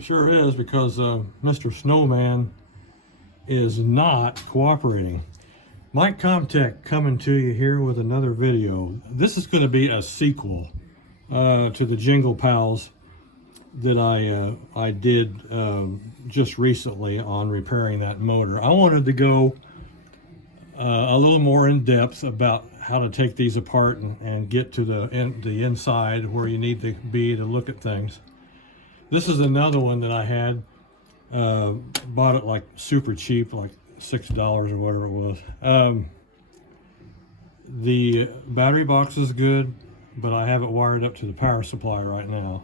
Sure is, because Mr. Snowman is not cooperating. Mike Comtech coming to you here with another video. This is going to be a sequel to the Jingle Pals that I did just recently on repairing that motor. I wanted to go a little more in depth about how to take these apart and get to the inside where you need to be to look at things. This is another one that I had bought it like super cheap, like $6 or whatever it was. The battery box is good, but I have it wired up to the power supply right now.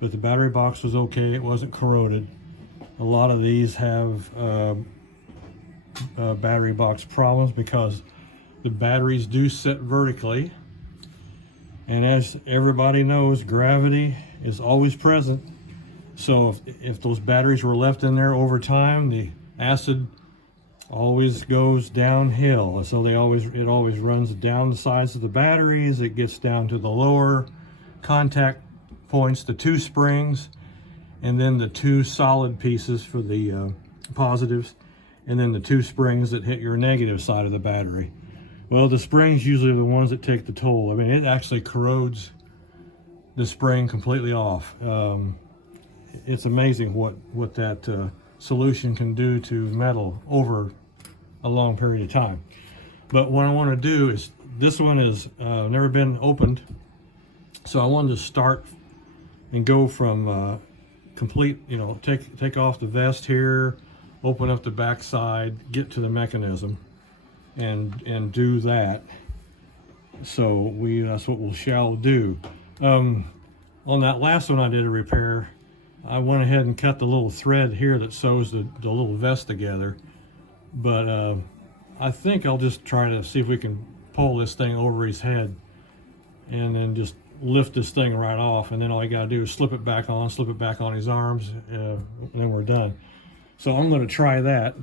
But the battery box was okay, it wasn't corroded. A lot of these have battery box problems because the batteries do sit vertically, and as everybody knows, gravity is always present. So if those batteries were left in there over time, the acid always goes downhill. So it always runs down the sides of the batteries. It gets down to the lower contact points, the two springs, and then the two solid pieces for the positives, and then the two springs that hit your negative side of the battery. Well, the springs usually are the ones that take the toll. I mean, it actually corrodes the spring completely off. It's amazing what that solution can do to metal over a long period of time. But what I want to do is, this one has never been opened, so I wanted to start and go from complete, take off the vest here, open up the back side, get to the mechanism, and do that. So that's what we shall do. On that last one I did a repair, I went ahead and cut the little thread here that sews the little vest together. But I think I'll just try to see if we can pull this thing over his head and then just lift this thing right off, and then all you got to do is slip it back on his arms, and then we're done. So I'm going to try that.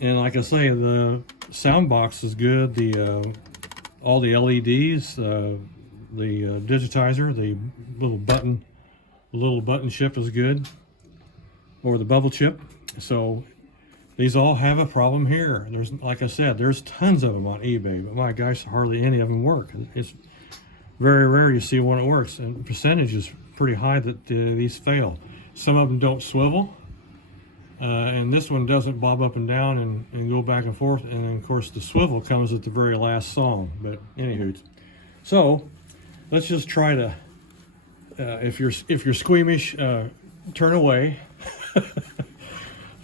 And like I say, the sound box is good. The all the LEDs, the digitizer, the little button chip is good, or the bubble chip. So these all have a problem here. There's, like I said, there's tons of them on eBay, but my gosh, hardly any of them work. It's very rare you see one that works, and the percentage is pretty high that these fail. Some of them don't swivel, and this one doesn't bob up and down and go back and forth. And then, of course, the swivel comes at the very last song. But anywho, so let's just try to. If you're squeamish, turn away.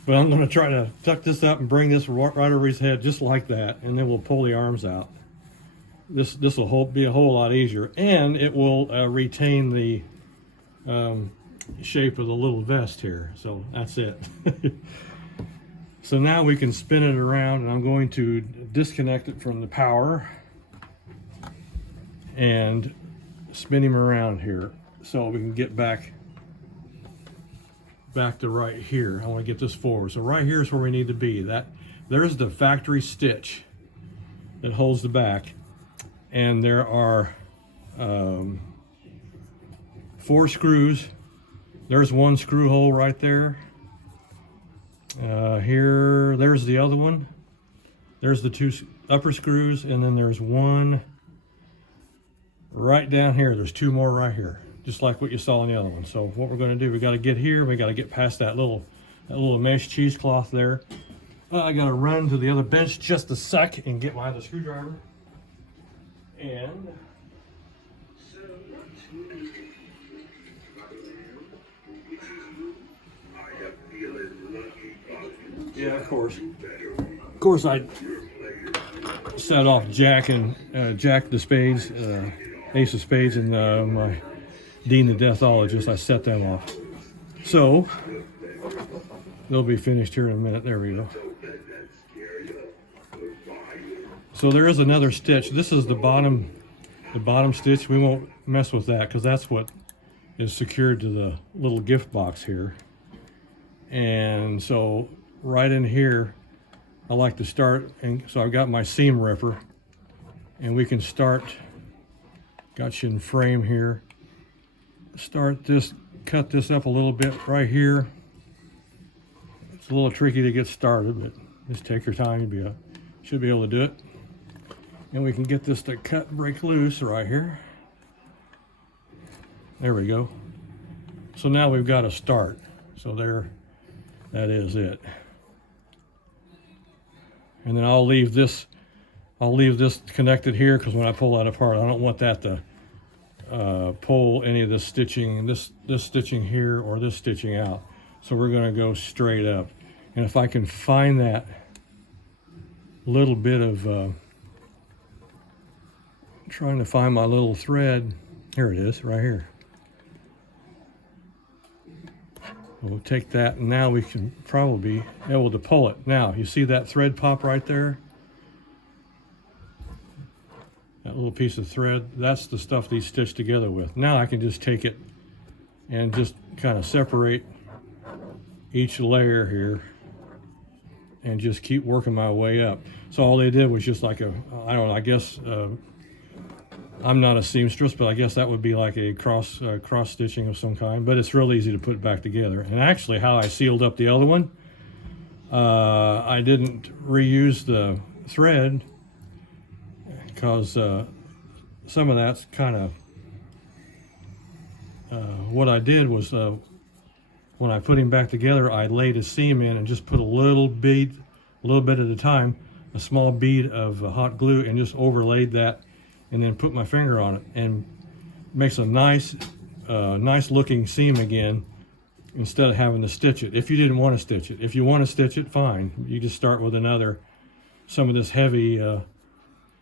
But I'm going to try to tuck this up and bring this right over his head, just like that, and then we'll pull the arms out. This will be a whole lot easier, and it will retain the shape of the little vest here. So that's it. So now we can spin it around, and I'm going to disconnect it from the power and spin him around here so we can get back to right here. I want to get this forward. So right here is where we need to be. There's the factory stitch that holds the back. And there are 4 screws. There's one screw hole right there. There's the other one. There's the 2 upper screws, and then there's one right down here. There's 2 more right here, just like what you saw in the other one. So what we're going to do, we got to get here. We got to get past that little mesh cheesecloth there. I got to run to the other bench just a sec and get my other screwdriver. And yeah, of course I set off Jack the Spades, Ace of Spades, and my Dean the Deathologist. I set them off, so they'll be finished here in a minute. There we go. So there is another stitch. This is the bottom stitch. We won't mess with that because that's what is secured to the little gift box here. And so right in here, I like to start, and so I've got my seam ripper, and we can start, got you in frame here, start this cut this up a little bit right here. It's a little tricky to get started, but just take your time. Should be able to do it. And we can get this to cut and break loose right here. There we go. So now we've got a start. So there, that is it. And then I'll leave this connected here, because when I pull that apart, I don't want that to pull any of this stitching, this stitching here or this stitching out. So we're going to go straight up. And if I can find that little bit of trying to find my little thread, here it is, right here. We'll take that, and now we can probably be able to pull it. Now, you see that thread pop right there? That little piece of thread, that's the stuff these stitched together with. Now I can just take it and just kind of separate each layer here and just keep working my way up. So all they did was just like a, I don't know, I guess, I'm not a seamstress, but I guess that would be like a cross stitching of some kind, but it's real easy to put back together. And actually how I sealed up the other one, I didn't reuse the thread, because some of that's kind of, what I did was when I put him back together, I laid a seam in and just put a little bit at a time, a small bead of hot glue, and just overlaid that, and then put my finger on it, and makes a nice looking seam again, instead of having to stitch it. If you didn't want to stitch it, if you want to stitch it, fine. You just start with some of this heavy.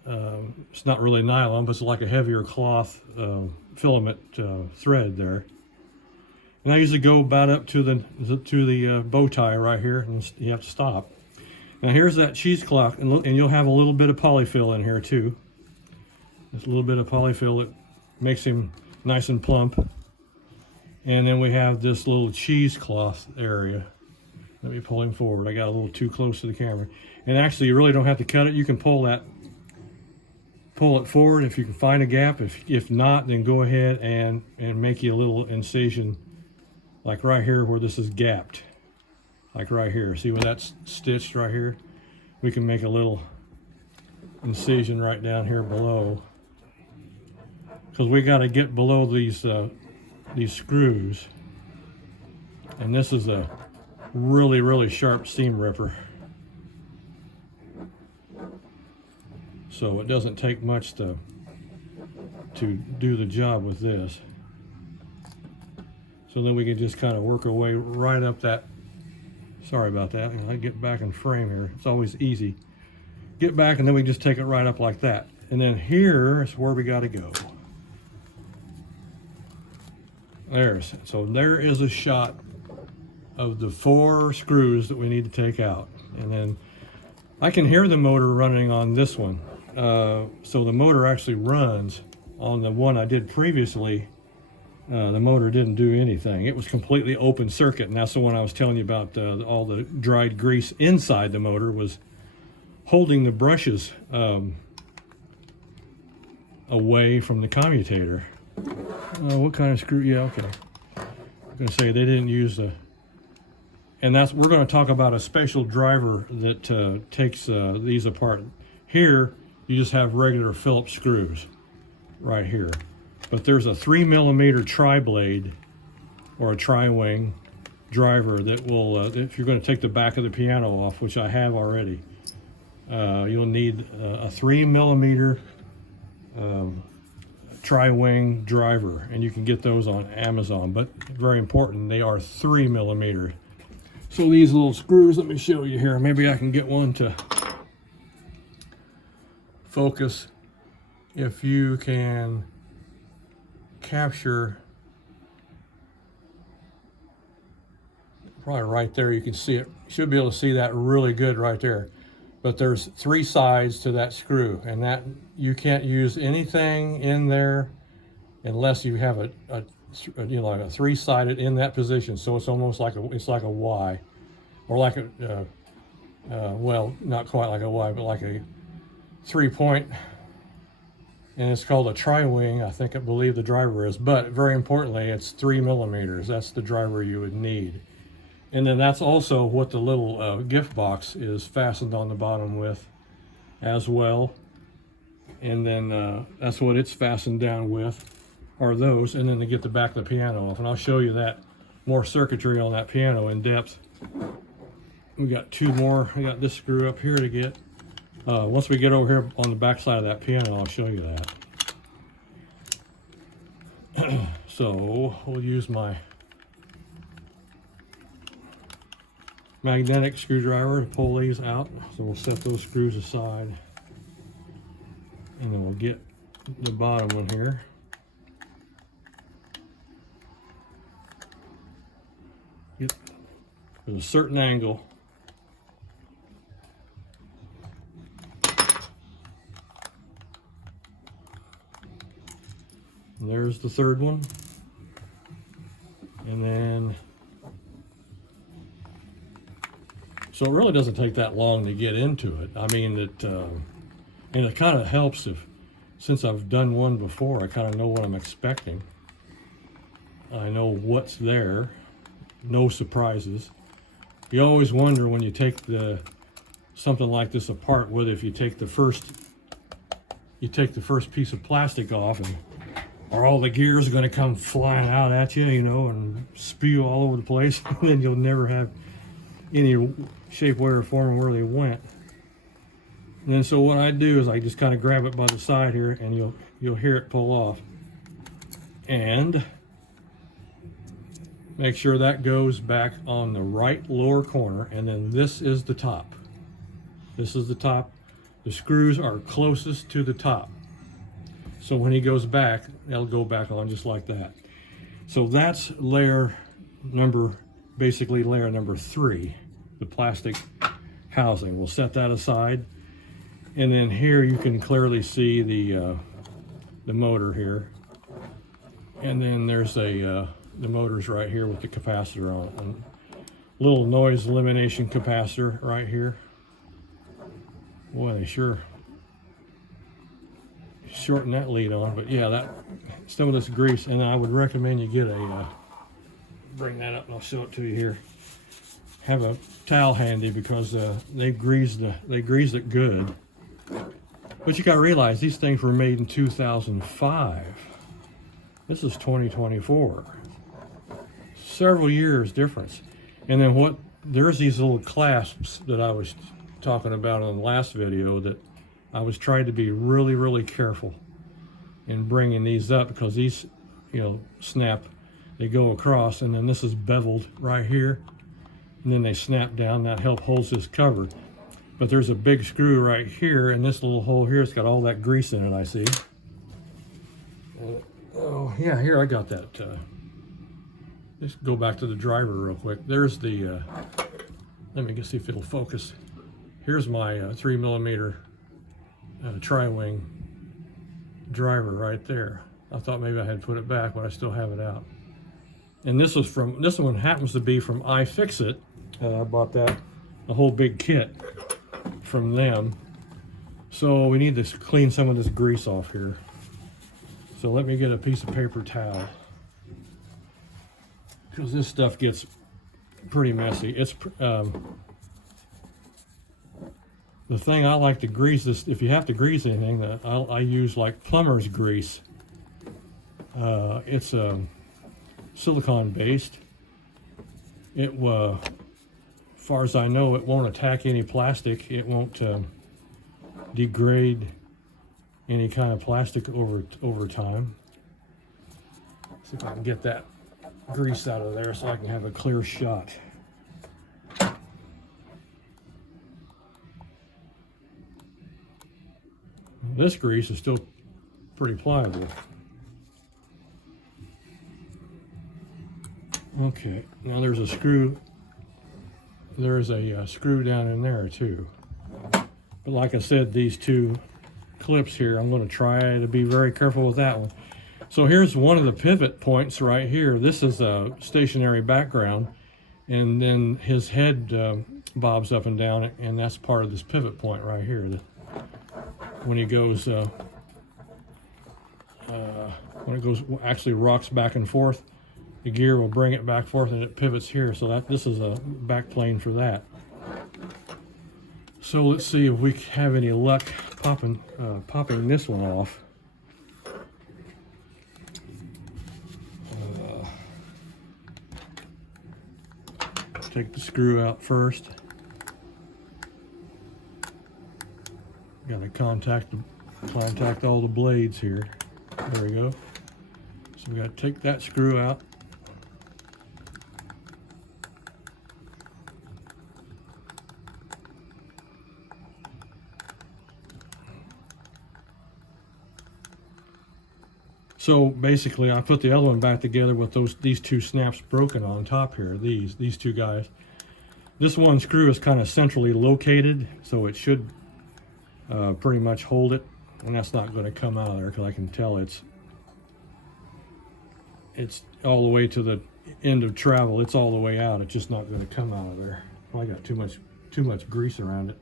It's not really nylon, but it's like a heavier cloth filament thread there. And I usually go about up to the bow tie right here, and you have to stop. Now here's that cheesecloth, and you'll have a little bit of polyfill in here too. Just a little bit of polyfill that makes him nice and plump. And then we have this little cheesecloth area. Let me pull him forward. I got a little too close to the camera. And actually, you really don't have to cut it. You can pull it forward if you can find a gap. If not, then go ahead and make you a little incision, like right here where this is gapped. Like right here. See where that's stitched right here? We can make a little incision right down here below, because we got to get below these screws. And this is a really sharp seam ripper. So it doesn't take much to do the job with this. So then we can just kind of work our way right up that. Sorry about that. I get back in frame here. It's always easy. Get back, and then we just take it right up like that. And then here is where we got to go. There is a shot of the 4 screws that we need to take out. And then I can hear the motor running on this one. So the motor actually runs. On the one I did previously, the motor didn't do anything. It was completely open circuit, and that's the one I was telling you about. All the dried grease inside the motor was holding the brushes away from the commutator. What kind of screw? Yeah, okay. I'm gonna say they didn't use the, and we're going to talk about a special driver that takes these apart. Here, you just have regular Phillips screws right here. But there's a 3mm tri-blade or a tri-wing driver that will, if you're going to take the back of the piano off, which I have already, you'll need a 3mm tri-wing driver, and you can get those on Amazon. But very important, they are 3mm. So these little screws, let me show you here. Maybe I can get one to focus. If you can capture, probably right there, you can see it. You should be able to see that really good right there. But there's 3 sides to that screw, and that you can't use anything in there unless you have a like a 3-sided in that position. So it's almost like a Y, or like a well, not quite like a Y, but like a 3-point and it's called a tri-wing, I believe the driver is, but very importantly, it's 3 millimeters. That's the driver you would need. And then that's also what the little gift box is fastened on the bottom with as well. And then that's what it's fastened down with, are those, and then to get the back of the piano off. And I'll show you that more circuitry on that piano in depth. We got 2 more. I got this screw up here to get. Once we get over here on the back side of that piano, I'll show you that. So we'll use my magnetic screwdriver to pull these out. So we'll set those screws aside, and then we'll get the bottom one here. Get at a certain angle. And there's the third one. And then, so it really doesn't take that long to get into it. I mean, and it kind of helps since I've done one before, I kind of know what I'm expecting. I know what's there, no surprises. You always wonder when you take something like this apart, whether if you take the first piece of plastic off, and are all the gears going to come flying out at you, you know, and spew all over the place, and then you'll never have any shape, way, or form where they went. And then so what I do is I just kind of grab it by the side here, and you'll hear it pull off. And make sure that goes back on the right lower corner, and then this is the top. This is the top. The screws are closest to the top. So when he goes back, they'll go back on just like that. So that's basically layer number 3, the plastic housing. We'll set that aside. And then here you can clearly see the motor here. And then there's the motor's right here with the capacitor on it. And little noise elimination capacitor right here. Boy, they sure shorten that lead on, but yeah, that some of this grease, and I would recommend you get bring that up and I'll show it to you here. Have a towel handy because they greased it good. But you got to realize these things were made in 2005. This is 2024. Several years difference. And then there's these little clasps that I was talking about in the last video that I was trying to be really, really careful in bringing these up because these, snap, they go across, and then this is beveled right here, and then they snap down. That holds this cover. But there's a big screw right here, and this little hole here, it's got all that grease in it, I see. Oh, yeah, here I got that. Let's go back to the driver real quick. There's the, let me see if it'll focus. Here's my 3 millimeter tri-wing driver right there. I thought maybe I had put it back, but I still have it out. And this one happens to be from iFixit. I bought the whole big kit from them. So we need to clean some of this grease off here. So let me get a piece of paper towel, because this stuff gets pretty messy. It's the thing I like to grease this, if you have to grease anything, I use like plumber's grease. It's silicone based. It, as far as I know, it won't attack any plastic. It won't degrade any kind of plastic over time. See if I can get that grease out of there so I can have a clear shot. This grease is still pretty pliable. Okay, now there's a screw. There's a screw down in there too. But like I said, these 2 clips here, I'm going to try to be very careful with that one. So here's one of the pivot points right here. This is a stationary background, and then his head bobs up and down, and that's part of this pivot point right here. When he goes when it goes, actually rocks back and forth, the gear will bring it back forth and it pivots here. So that this is a back plane for that. So let's see if we have any luck popping this one off. Take the screw out first. Got to contact all the blades here. There we go. So we got to take that screw out. So basically, I put the other one back together with these two snaps broken on top here. These two guys. This one screw is kind of centrally located, so it should pretty much hold it, and that's not going to come out of there because I can tell it's all the way to the end of travel. It's all the way out. It's just not going to come out of there. Well, I got too much grease around it,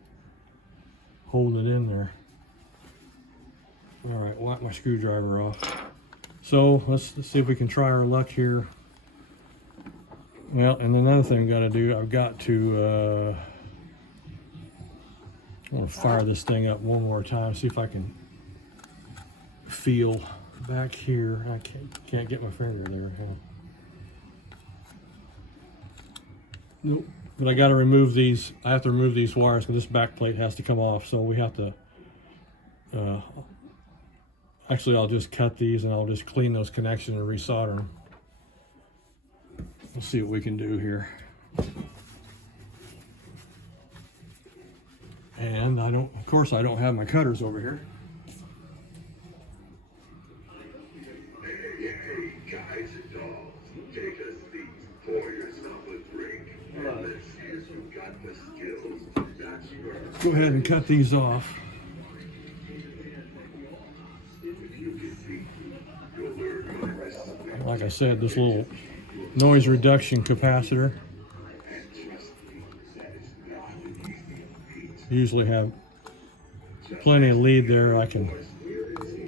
holding it in there. All right, wipe my screwdriver off. So let's see if we can try our luck here. Well, and another thing I got to do, I've got to I want to fire this thing up one more time, see if I can feel back here. I can't get my finger there. Nope. But I got to remove these. I have to remove these wires because this back plate has to come off. So we have to. Actually, I'll just cut these and I'll just clean those connections and resolder them. We'll see what we can do here. And of course, I don't have my cutters over here. Hey, guys and dolls, take a seat, pour yourself a drink, and let's see if you've got the skills to match your... Go ahead and cut these off. Like I said, this little noise reduction capacitor usually have plenty of lead there. I can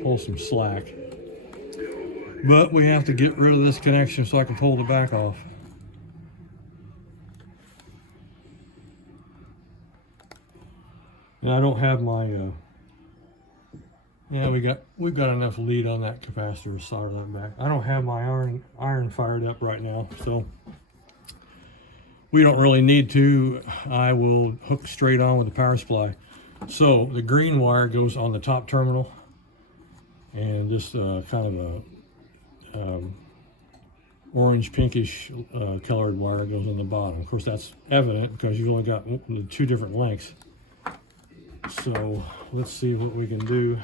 pull some slack, but we have to get rid of this connection so I can pull the back off. And I don't have my yeah, we've got enough lead on that capacitor to solder that back. I don't have my iron fired up right now, so we don't really need to. I will hook straight on with the power supply. So the green wire goes on the top terminal, and this kind of a orange pinkish colored wire goes on the bottom. Of course, that's evident because you've only got two different lengths. So let's see what we can do,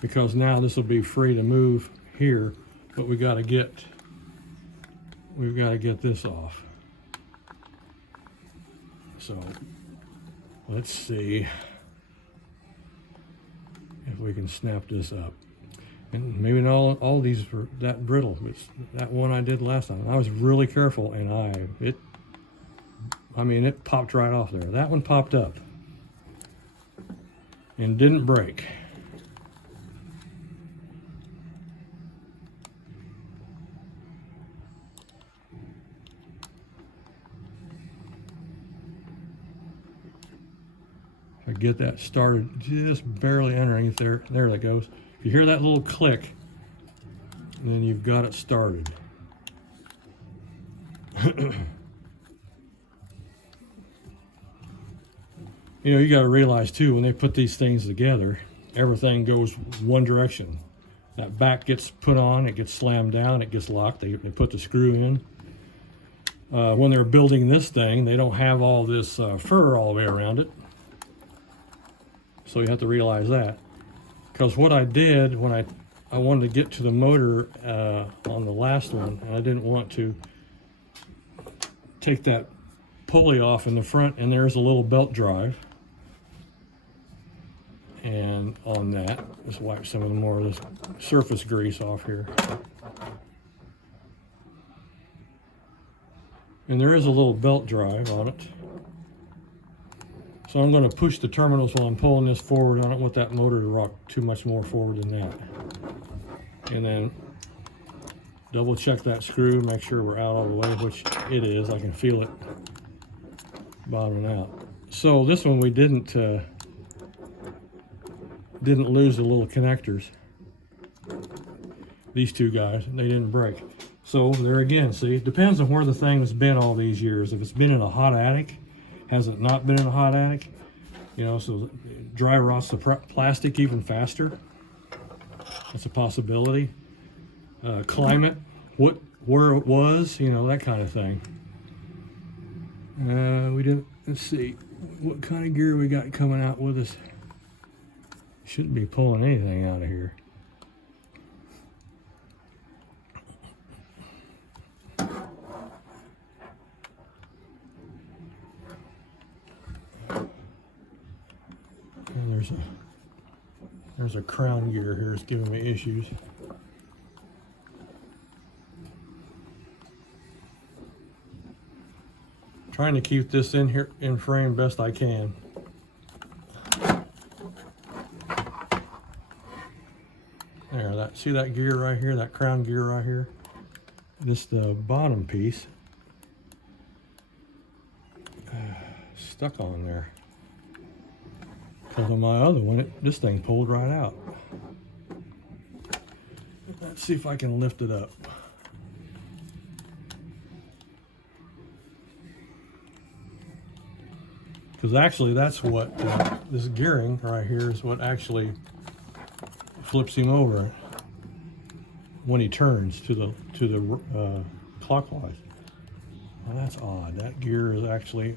because now this will be free to move here, but we've got to get this off. So let's see if we can snap this up. And maybe not all these were that brittle, but that one I did last time, I was really careful, and it popped right off there. That one popped up and didn't break. If I get that started just barely underneath there, there that goes. If you hear that little click, then you've got it started. You know, you got to realize too, when they put these things together, everything goes one direction. That back gets put on, it gets slammed down, it gets locked, they put the screw in. When they're building this thing, they don't have all this fur all the way around it. So you have to realize that. Because what I did when I wanted to get to the motor on the last one, and I didn't want to take that pulley off in the front, and there's a little belt drive. And on that, just wipe some of the more of this surface grease off here. And there is a little belt drive on it. So I'm going to push the terminals while I'm pulling this forward. I don't want that motor to rock too much more forward than that. And then double check that screw, make sure we're out all the way, which it is. I can feel it bottoming out. So this one we didn't lose the little connectors. These two guys, they didn't break. So there again, see, it depends on where the thing has been all these years. If it's been in a hot attic, has it not been in a hot attic? You know, so dry rots the plastic even faster. That's a possibility. Climate, where it was, you know, that kind of thing. We didn't, let's see, what kind of gear we got coming out with us. Shouldn't be pulling anything out of here. And there's a crown gear here. It's giving me issues. Trying to keep this in here in frame best I can. There, see that gear right here, that crown gear right here? This the bottom piece stuck on there. Because on my other one, this thing pulled right out. Let's see if I can lift it up. Because actually that's what, this gearing right here is what actually flips him over when he turns to the clockwise. Well, that's odd. That gear is actually,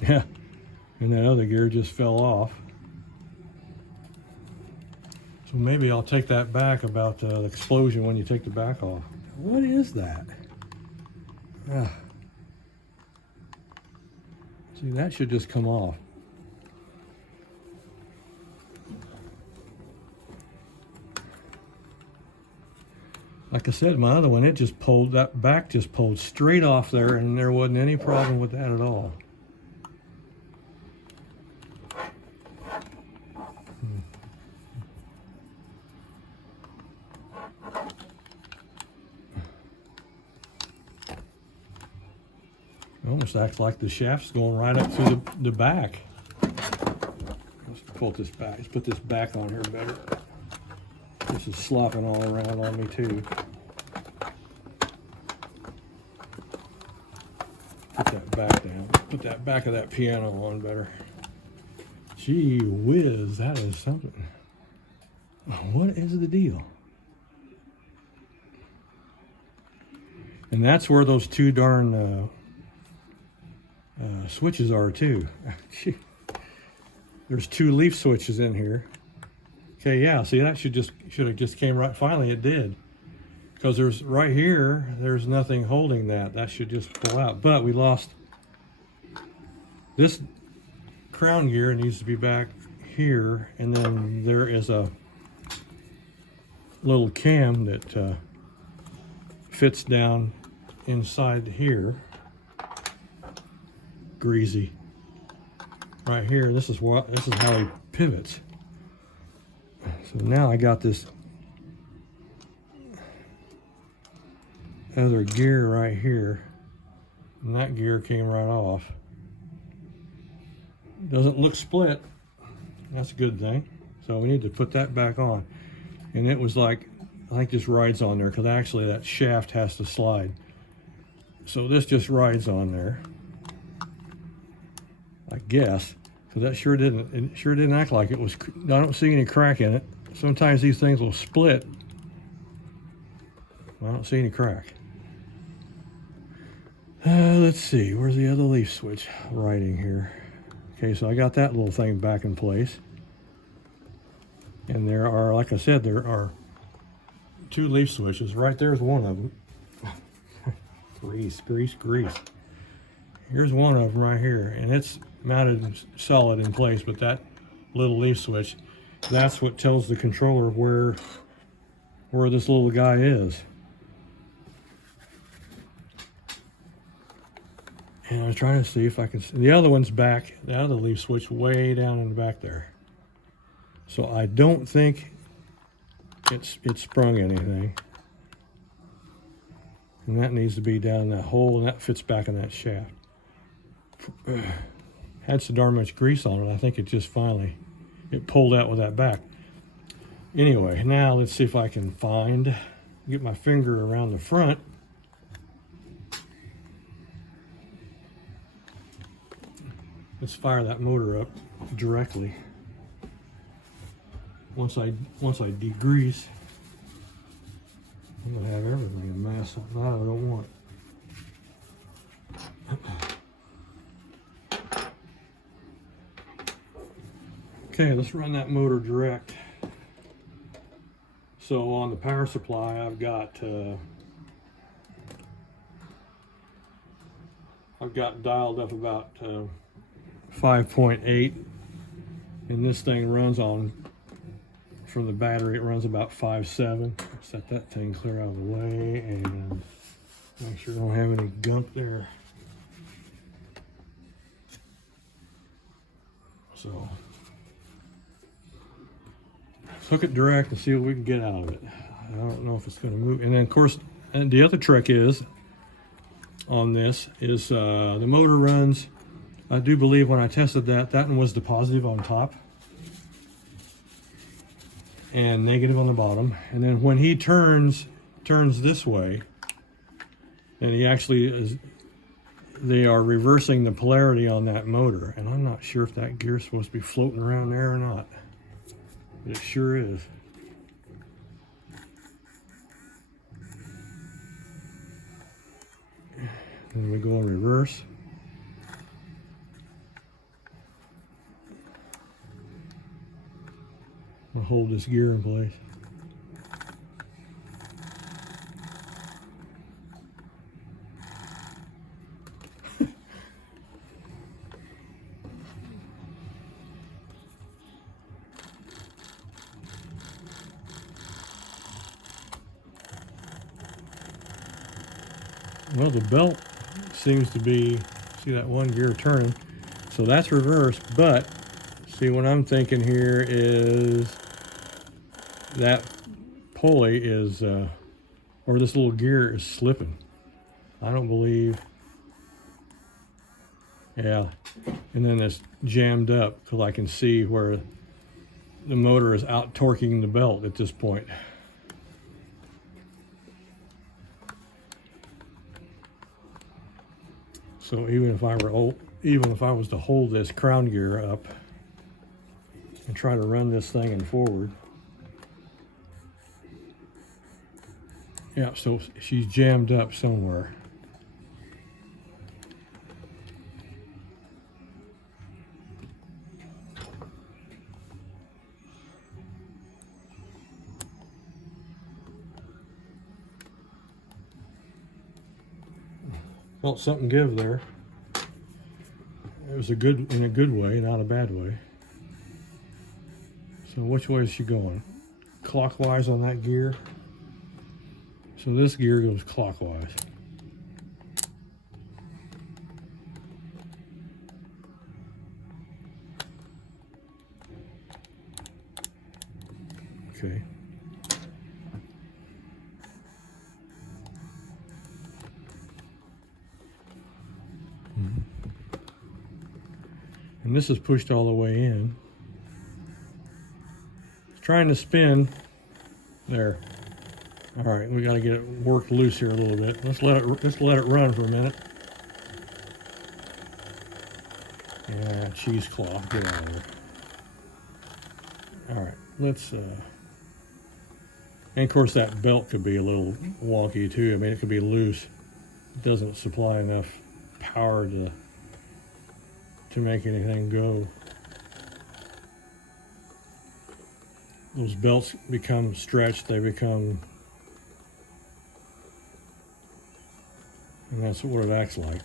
yeah, and that other gear just fell off. So maybe I'll take that back about the explosion when you take the back off. What is that? See, that should just come off. Like I said, my other one, it just pulled, that back just pulled straight off there, and there wasn't any problem with that at all. It almost acts like the shaft's going right up through the back. Let's pull this back. Let's put this back on here better. This is slopping all around on me too. Put that back down. Put that back of that piano on better. Gee whiz, that is something. What is the deal? And that's where those two darn switches are too. There's two leaf switches in here. Okay, yeah, see, that should have just came right, finally it did. Because there's right here, there's nothing holding that. That should just pull out. But we lost this crown gear, needs to be back here, and then there is a little cam that fits down inside here. Greasy. Right here, this is how he pivots. So now I got this other gear right here, and that gear came right off. Doesn't look split. That's a good thing. So we need to put that back on. And it was like, I think this rides on there, because actually that shaft has to slide. So this just rides on there, I guess, because that sure didn't act like it was. I don't see any crack in it. Sometimes these things will split. I don't see any crack. Let's see, where's the other leaf switch writing here? Okay, so I got that little thing back in place. And there are, like I said, there are two leaf switches. Right there's one of them. Grease. Here's one of them right here, and it's mounted solid in place, but that little leaf switch, that's what tells the controller where this little guy is. And I was trying to see if I can, the other one's back, the other leaf switch way down in the back there. So I don't think it sprung anything. And that needs to be down in that hole, and that fits back in that shaft. Had so darn much grease on it, I think it just finally, it pulled out with that back. Anyway, now let's see if I can get my finger around the front. Let's fire that motor up directly. Once I degrease, I'm gonna have everything a mess. That I don't want. Okay, let's run that motor direct. So on the power supply, I've got dialed up about 5.8, and this thing runs on, from the battery, it runs about 5.7. Set that thing clear out of the way and make sure I don't have any gunk there. So let's hook it direct and see what we can get out of it. I don't know if it's going to move. And then of course, and the other trick is on this is the motor runs, I do believe when I tested that one was the positive on top and negative on the bottom. And then when he turns this way, and he actually is, they are reversing the polarity on that motor. And I'm not sure if that gear's supposed to be floating around there or not. But it sure is. And we go in reverse. I'll hold this gear in place. Well, the belt seems to be, see that one gear turning, so that's reverse. But see, what I'm thinking here is that pulley is, or this little gear is slipping. I don't believe, yeah. And then it's jammed up because I can see where the motor is out torquing the belt at this point. So even if I was to hold this crown gear up and try to run this thing in forward, yeah, so she's jammed up somewhere. Felt something give there. It was in a good way, not a bad way. So which way is she going? Clockwise on that gear. So this gear goes clockwise. Okay. And this is pushed all the way in. It's trying to spin. There. All right, we got to get it worked loose here a little bit. Let's let it run for a minute. Yeah, cheesecloth, get out of there. All right, let's. And of course, that belt could be a little wonky too. I mean, it could be loose. It doesn't supply enough power to make anything go. Those belts become stretched, they become, and that's what it acts like.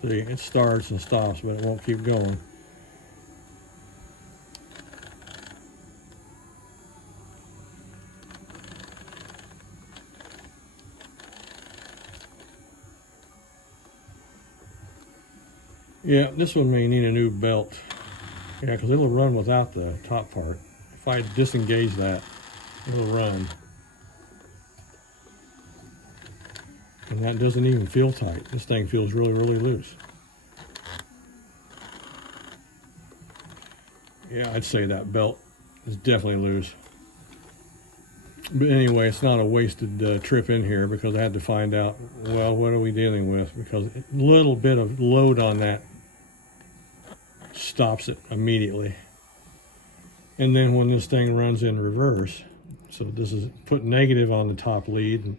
See, it starts and stops, but it won't keep going. Yeah, this one may need a new belt. Yeah, because it'll run without the top part. If I disengage that, it'll run. And that doesn't even feel tight. This thing feels really, really loose. Yeah, I'd say that belt is definitely loose. But anyway, it's not a wasted trip in here because I had to find out, well, what are we dealing with? Because a little bit of load on that stops it immediately. And then when this thing runs in reverse, so this is put negative on the top lead, and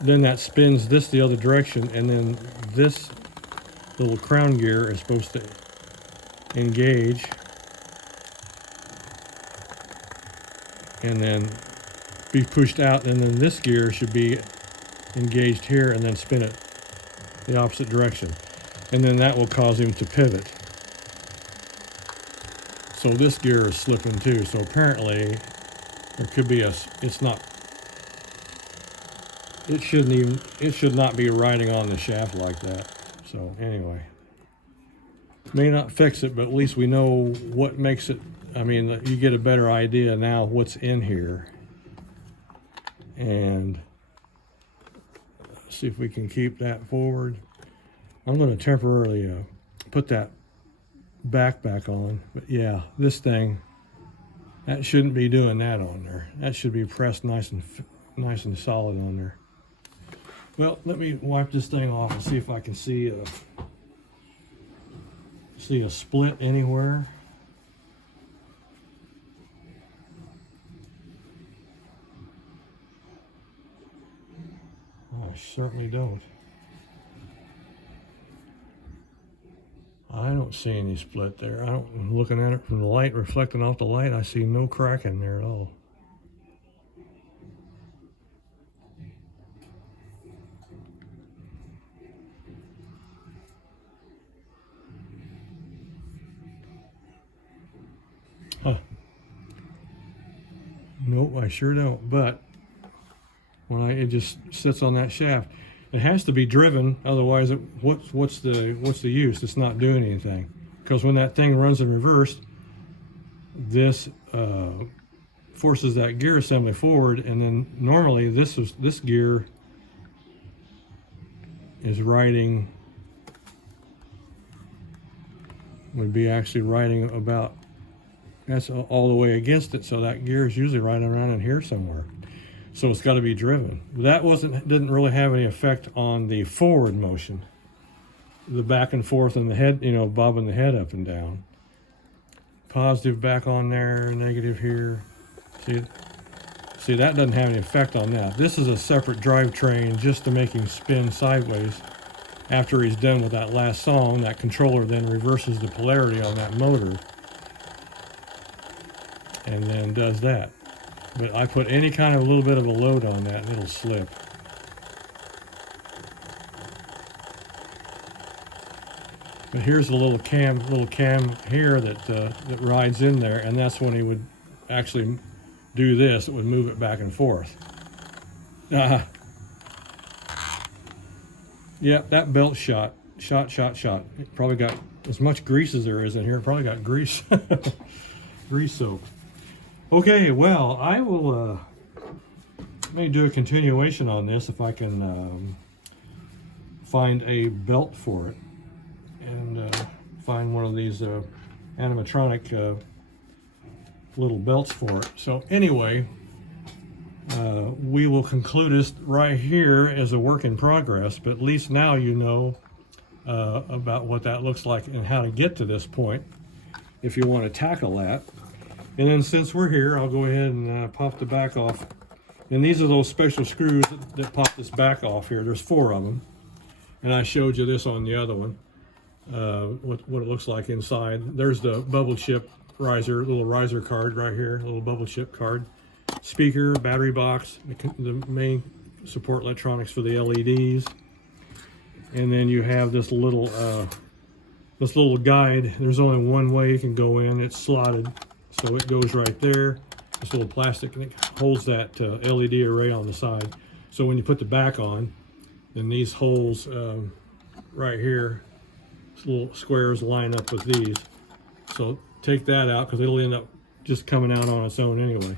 then that spins this the other direction, and then this little crown gear is supposed to engage and then be pushed out, and then this gear should be engaged here and then spin it the opposite direction, and then that will cause him to pivot. So this gear is slipping too, so apparently there could be it should not be riding on the shaft like that. So anyway, may not fix it, but at least we know what makes it. I mean, you get a better idea now what's in here. And let's see if we can keep that forward. I'm going to temporarily put that back on. But yeah, this thing, that shouldn't be doing that on there. That should be pressed nice and solid on there. Well, let me wipe this thing off and see if I can see a split anywhere. I certainly don't. I don't see any split there. I'm looking at it from the light, reflecting off the light. I see no crack in there at all. Huh. Nope, I sure don't. But when it just sits on that shaft, it has to be driven. Otherwise, what's the use? It's not doing anything. Because when that thing runs in reverse, this forces that gear assembly forward, and then normally this gear is would be actually riding about. That's all the way against it, so that gear is usually riding around in here somewhere. So it's got to be driven. That didn't really have any effect on the forward motion, the back and forth and the head, bobbing the head up and down. Positive back on there, negative here. See, that doesn't have any effect on that. This is a separate drivetrain just to make him spin sideways. After he's done with that last song, that controller then reverses the polarity on that motor and then does that. But I put any kind of a little bit of a load on that and it'll slip. But here's a little cam here that rides in there, and that's when he would actually do this. It would move it back and forth. Yeah, that belt shot. It probably got as much grease as there is in here. It probably got grease soaked. Okay, well, I will may do a continuation on this if I can find a belt for it, and find one of these animatronic little belts for it. So anyway, we will conclude this right here as a work in progress, but at least now you know about what that looks like and how to get to this point if you want to tackle that. And then since we're here, I'll go ahead and pop the back off. And these are those special screws that pop this back off here. There's 4 of them. And I showed you this on the other one, what it looks like inside. There's the bubble chip riser, little riser card right here, little bubble chip card. Speaker, battery box, the main support electronics for the LEDs. And then you have this little guide. There's only one way you can go in. It's slotted. So it goes right there. This little plastic, and it holds that LED array on the side. So when you put the back on, then these holes right here little squares line up with these. So take that out because it'll end up just coming out on its own anyway.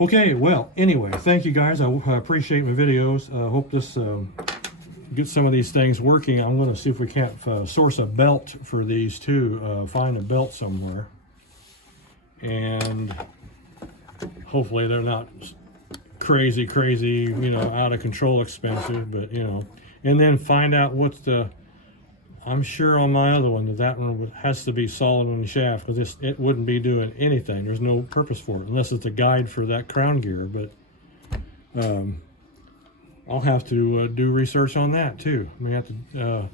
Okay, well, anyway, thank you guys. I appreciate my videos. I hope this get some of these things working. I'm going to see if we can't source a belt for these too. Find a belt somewhere. And hopefully they're not crazy, you know, out of control expensive, but you know. And then find out what's the, I'm sure on my other one that one has to be solid on the shaft because it wouldn't be doing anything. There's no purpose for it unless it's a guide for that crown gear. But I'll have to do research on that too. I may have to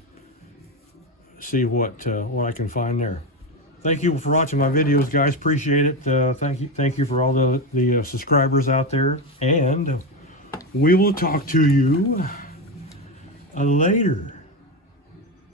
see what I can find there. Thank you for watching my videos, guys. Appreciate it. Thank you for all the subscribers out there, and we will talk to you later.